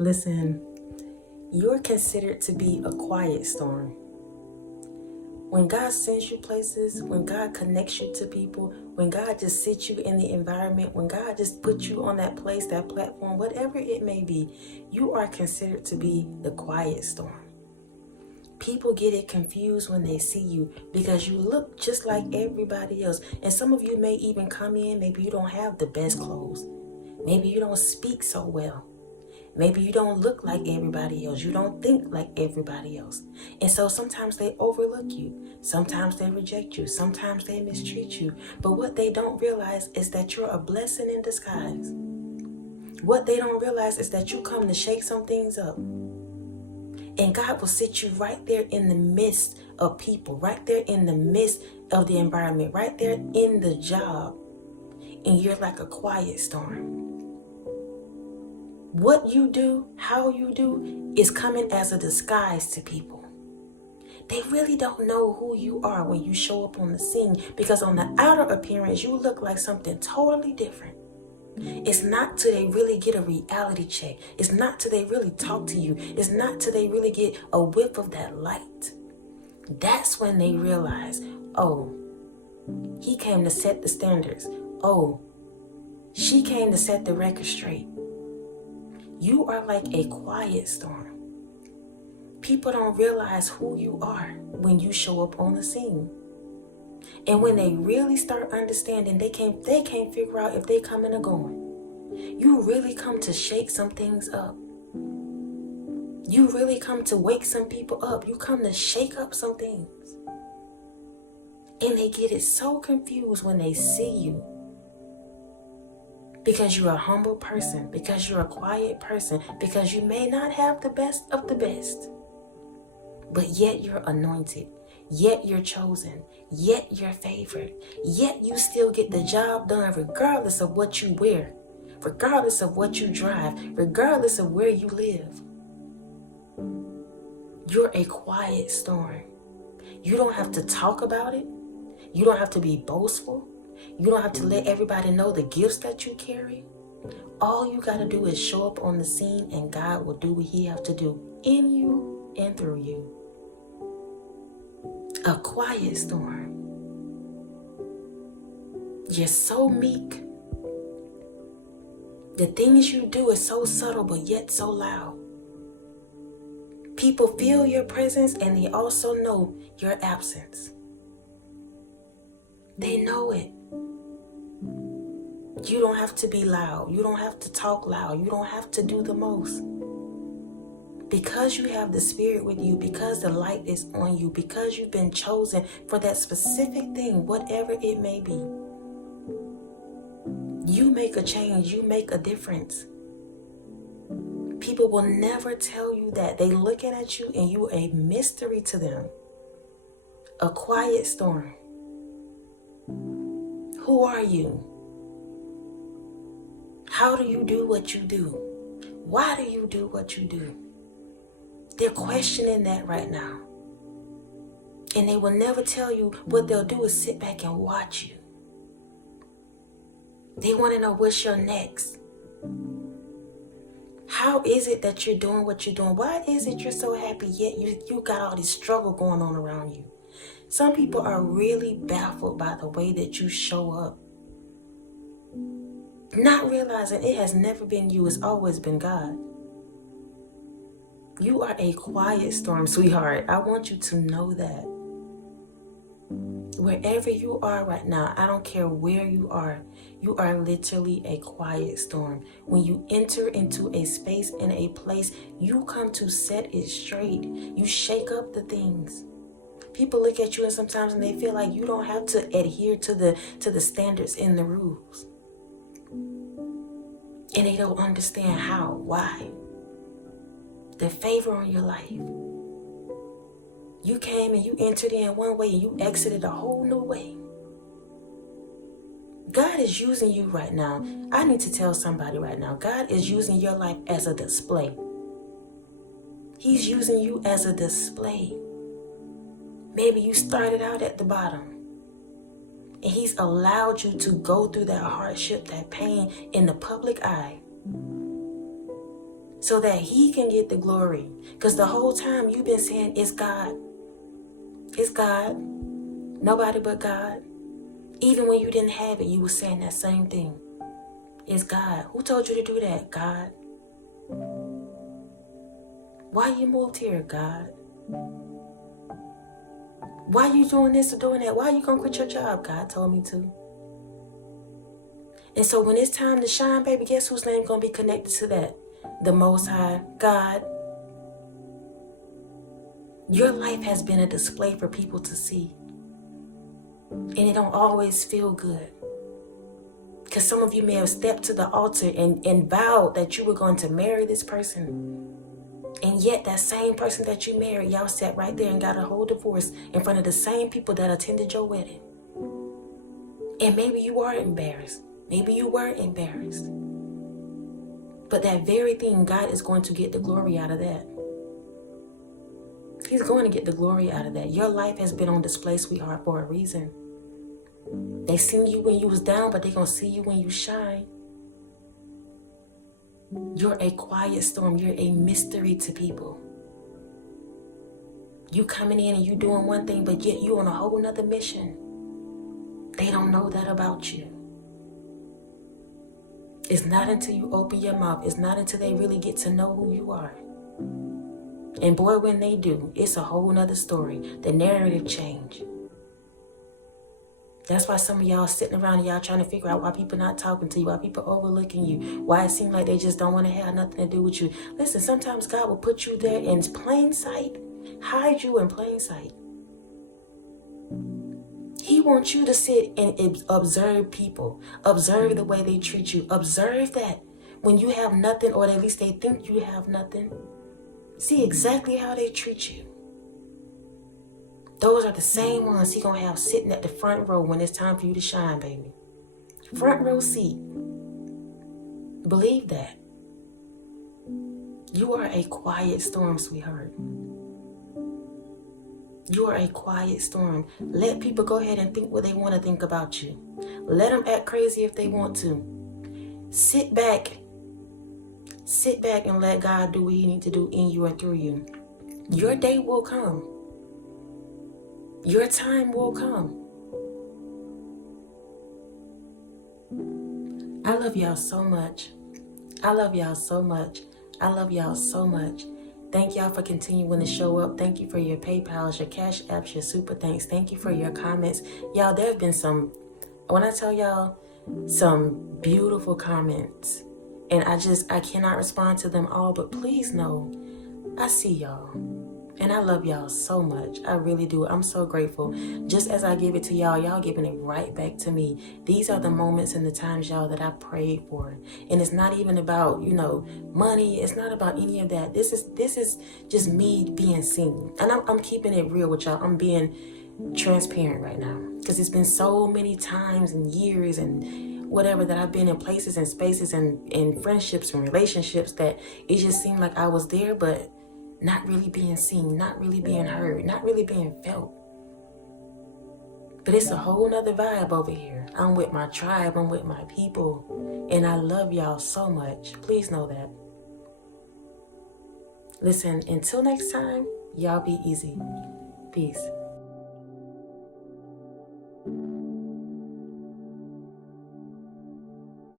Listen, you're considered to be a quiet storm. When God sends you places, when God connects you to people, when God just sits you in the environment, when God just puts you on that place, that platform, whatever it may be, you are considered to be the quiet storm. People get it confused when they see you because you look just like everybody else. And some of you may even come in, maybe you don't have the best clothes. Maybe you don't speak so well. Maybe you don't look like everybody else. You don't think like everybody else. And so sometimes they overlook you. Sometimes they reject you. Sometimes they mistreat you. But what they don't realize is that you're a blessing in disguise. What they don't realize is that you come to shake some things up. And God will sit you right there in the midst of people, right there in the midst of the environment, right there in the job. And you're like a quiet storm. What you do, how you do, is coming as a disguise to people. They really don't know who you are when you show up on the scene, because on the outer appearance, you look like something totally different. It's not till they really get a reality check. It's not till they really talk to you. It's not till they really get a whiff of that light. That's when they realize, oh, he came to set the standards. Oh, she came to set the record straight. You are like a quiet storm. People don't realize who you are when you show up on the scene. And when they really start understanding, they can't figure out if they coming or going. You really come to shake some things up. You really come to wake some people up. You come to shake up some things. And they get it so confused when they see you. Because you're a humble person, because you're a quiet person, because you may not have the best of the best, but yet you're anointed, yet you're chosen, yet you're favored, yet you still get the job done regardless of what you wear, regardless of what you drive, regardless of where you live. You're a quiet storm. You don't have to talk about it. You don't have to be boastful. You don't have to let everybody know the gifts that you carry. All you got to do is show up on the scene, and God will do what he has to do in you and through you. A quiet storm. You're so meek. The things you do is so subtle but yet so loud. People feel your presence, and they also know your absence. They know it. You don't have to be loud. You don't have to talk loud. You don't have to do the most. Because you have the Spirit with you, because the light is on you, because you've been chosen for that specific thing, whatever it may be. You make a change. You make a difference. People will never tell you that. They looking at you and you're a mystery to them. A quiet storm. Who are you? How do you do what you do? Why do you do what you do? They're questioning that right now. And they will never tell you. What they'll do is sit back and watch you. They want to know what's your next. How is it that you're doing what you're doing? Why is it you're so happy yet you got all this struggle going on around you? Some people are really baffled by the way that you show up. Not realizing it has never been you, it's always been God. You are a quiet storm, sweetheart. I want you to know that. Wherever you are right now, I don't care where you are literally a quiet storm. When you enter into a space and a place, you come to set it straight. You shake up the things. People look at you and sometimes they feel like you don't have to adhere to the standards and the rules. And they don't understand how, why. The favor on your life. You came and you entered in one way and you exited a whole new way. God is using you right now. I need to tell somebody right now, God is using your life as a display. He's using you as a display. Maybe you started out at the bottom. And he's allowed you to go through that hardship, that pain in the public eye. so that he can get the glory. Because the whole time you've been saying, it's God. It's God. Nobody but God. Even when you didn't have it, you were saying that same thing. It's God. Who told you to do that? God. Why you moved here? God. Why you doing this or doing that? Why you gonna quit your job? God told me to. And so when it's time to shine, baby, guess whose name gonna be connected to that? The Most High, God. Your life has been a display for people to see. And it don't always feel good. Because some of you may have stepped to the altar and vowed that you were going to marry this person. And yet that same person that you married, y'all sat right there and got a whole divorce in front of the same people that attended your wedding. And maybe you are embarrassed. Maybe you were embarrassed. But that very thing, God is going to get the glory out of that. He's going to get the glory out of that. Your life has been on display, sweetheart, for a reason. They seen you when you was down, but they're going to see you when you shine. You're a quiet storm. You're a mystery to people. You coming in and you doing one thing, but yet you on a whole nother mission. They don't know that about you. It's not until you open your mouth. It's not until they really get to know who you are. And boy, when they do, it's a whole nother story. The narrative change. That's why some of y'all sitting around and y'all trying to figure out why people not talking to you, why people overlooking you, why it seems like they just don't want to have nothing to do with you. Listen, sometimes God will put you there in plain sight, hide you in plain sight. He wants you to sit and observe people, observe the way they treat you, observe that when you have nothing, or at least they think you have nothing. See exactly how they treat you. Those are the same ones He gonna have sitting at the front row when it's time for you to shine, baby. Front row seat. Believe that. You are a quiet storm, sweetheart. You are a quiet storm. Let people go ahead and think what they want to think about you. Let them act crazy if they want to. Sit back. Sit back and let God do what He needs to do in you and through you. Your day will come. Your time will come. I love y'all so much. I love y'all so much. I love y'all so much. Thank y'all for continuing to show up. Thank you for your PayPals, your Cash Apps, your Super Thanks. Thank you for your comments. Y'all, there have been some, when I tell y'all, some beautiful comments. And I cannot respond to them all, but please know, I see y'all. And I love y'all so much. I really do. I'm so grateful. Just as I give it to y'all, y'all giving it right back to me. These are the moments and the times, y'all, that I prayed for. And it's not even about, money. It's not about any of that. This is just me being seen. And I'm keeping it real with y'all. I'm being transparent right now. Because it's been so many times and years and whatever that I've been in places and spaces and in friendships and relationships that it just seemed like I was there, but not really being seen, not really being heard, not really being felt. But it's a whole nother vibe over here. I'm with my tribe, I'm with my people, and I love y'all so much. Please know that. Listen, until next time, y'all be easy. Peace.